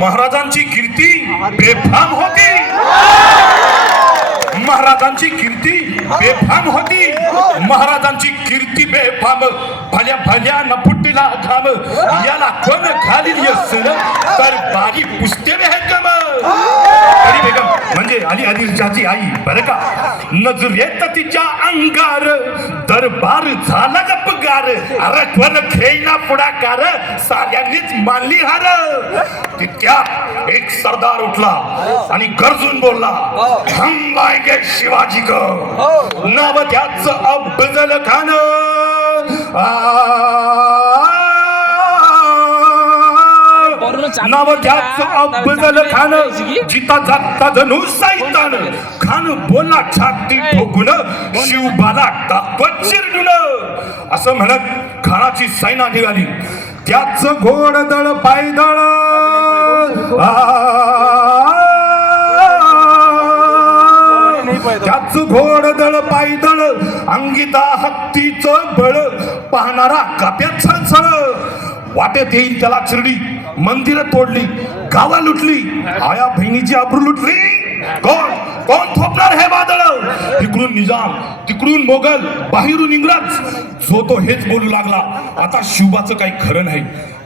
महाराजांची कीर्ती बेफाम होती. महाराजांची कीर्ती बेफाम होती. महाराजांची कीर्ती बेफाम. भल्या भल्या न फुटला घाम. याला कोण घालील असेल तर बारी पुसते बेहकम. अली बेगम म्हणजे अली आदिलशाची आई बरं का. नजरेत तिच्या अंगार दरबार झाला गपगार. अरे कोण खेळला पुढाकार साऱ्यांनीच मानली हार. तितक्या एक सरदार उठला आणि गरजून बोलला, हम आएंगे शिवाजी को. नाव त्याच अफजल खान. नाव त्याच अफजल खान. जिता जागता जणू सैतान. खान बोला छाती ठोकून शिवबाला टाकत चिरडून. असं म्हणत खानाची सैना निघाली. त्याच घोडदळ पायदळ. त्याच घोडदळ पायदळ. अंगिता हत्तीचं बळ. पाहणारा काप्यात छळछळ. वाटेत येईल त्याला चिरडी. मंदिरं तोडली, गावा लुटली, आया बहिणीची आबरू लुटली. कोण कोण थोपणार हे वादळ. इकडून निजाम, तिकडून मोगल, बाहेरून इंग्रज. जो तो हेच बोलू लागला, आता शिवबाचं काही खरं नाही.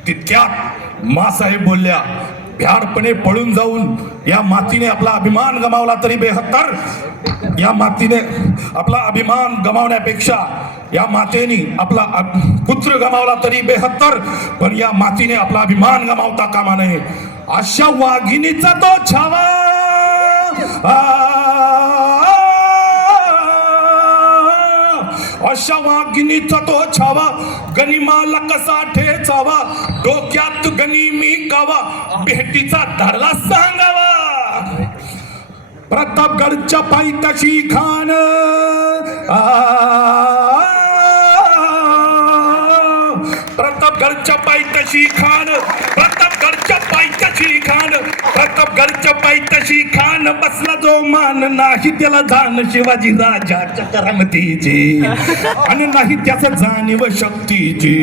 तितक्यात मासाहेब बोलल्या, भ्याडपणे पळून जाऊन या मातीने आपला अभिमान गमावला तरी बेहत्तर. या मातीने आपला अभिमान गमावण्यापेक्षा या मातेने आपला पुत्र गमावला तरी बेहत्तर. पण या मातीने आपला अभिमान गमावता कामा नये. अशा वाघिणीचा तो छावा. अशा वाघिणीचा तो छावा. गनिमाला कसा ठेचावा. डोक्यात गनिमी कावा. भेटीचा धरला सांगावा. प्रतापगडच्या पायथ्याशी खान. प्रतापगडच्या पायथ्याशी खान. प्रतापगडच्या पायथ्याशी खान. प्रतापगडच्या पायथ्याशी खान. बसला जो मान नाही त्याला जाण शिवाजी राजाच्या करामतीची. आणि नाही त्याच जाणीव शक्तीची.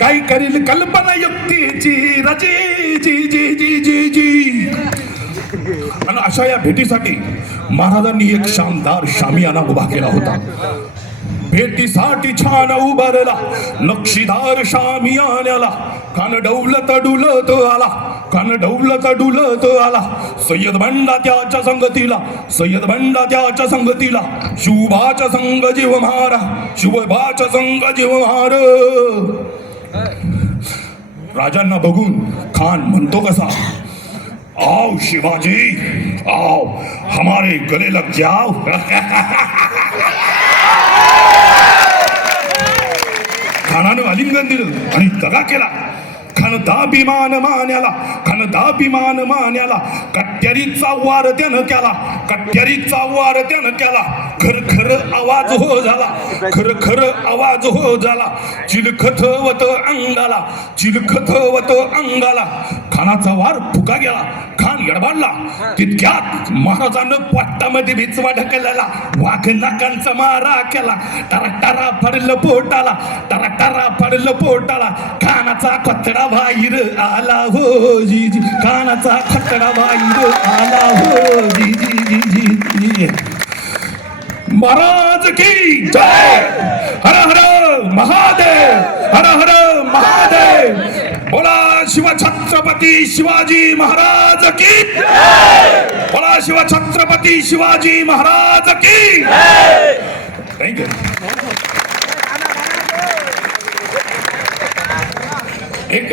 काही करील कल्पना युक्तीची. रजी जी जी जी जी जी. आणि अशा या भेटीसाठी महाराजांनी एक शानदार शामियाना उभा केला होता. भेटीसाठी छान उभारला नक्षीदार शामियान्याला. कान डौलत डुलत आला. कान डौलत डुलत आला. सय्यद बंडा त्याच्या संगतीला. सय्यद बंडा त्याच्या संगतीला. शिवबाच्या संग जीव म्हारा. शिवबाच्या संग जीव म्हार. राजांना बघून खान म्हणतो कसा, आओ शिवाजी आओ हमारे गले लग जाओ. खानानं आलिंगन दिलं आणि दगा केला. खान दाभिमान मान्याला. खान दाभिमान मान्याला. कट्यारीचा वार त्यानं केला. कट्यारीचा वार त्यानं केला. खर खर आवाज हो झाला. खर खर आवाज हो झाला. चिलखतवत अंगाला. चिलखतवत अंगाला. खानाचा वार फुका गेला. खान गडबडला. तितक्यात महाराजानं पोटामध्ये भिचवा ढकलला. वाघ नाकांचा मारा केला. टारा टारा पडलं पोटाला. टारा टारा पडलं पोटाला. खानाचा खतडा बाहेर आला हो जी जी. खानाचा खतडा बाहेर आला हो जी जी जी जी. महाराज की जय. हर हर महादेव. हर हर महादेव. बोला शिवछत्रपती शिवाजी महाराज की. बोला शिवछत्रपती शिवाजी महाराज की. थँक्यू. एक